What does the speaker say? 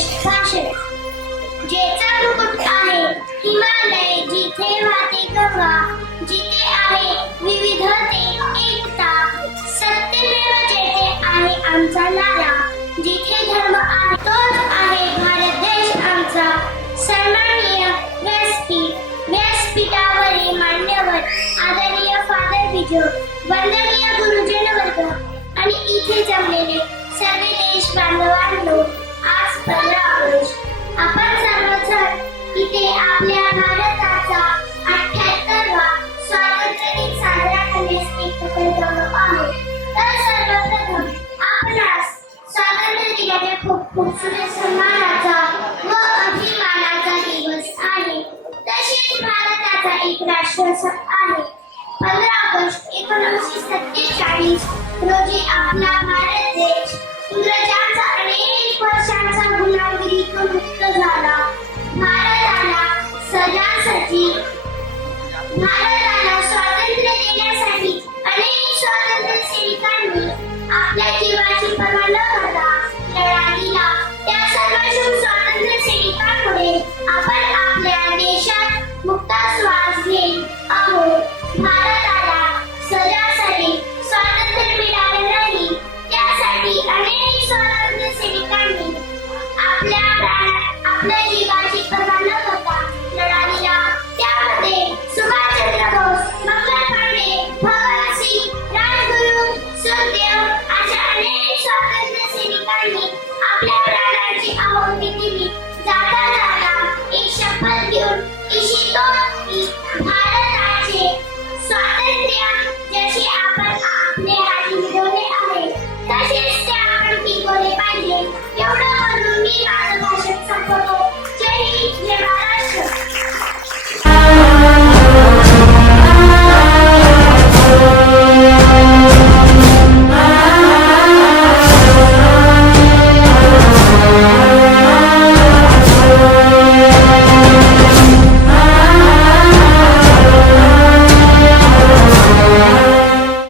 विशेष भाषण. जेचा मुकुट आहे हिमालय, जिथे वाहते गंगा, जिथे आहे विविधते एकता, सत्यमेव जयते आहे आमचा नारा, जिथे धर्म आहे तोच आहे भारत देश आमचा. सन्माननीय व्यासपीठावरील मान्यवर, आदरणीय फादर विजय, वंदनीय गुरुजन वर्ग आणि इथे जमलेले सर्व देश बांधवांनो, आज 15 ऑगस्ट आपण सर्वजण इथे आपल्या भारताचा 78वा स्वातंत्र्य दिन साजरा करण्यास एकत्र जमलो आहोत. तर सर्वप्रथम आपणास स्वातंत्र्य दिनाच्या खूप खूप सन्मानाचा व अभिमानाचा दिवस आहे. तसेच भारताचा एक राष्ट्रसंघ आहे. 15 ऑगस्ट 1947 रोजी आपला भारत देश इंग्रजांचा अनेक वर्षांचा गुलामगिरीतून मुक्त झाला. भारताला सजासजी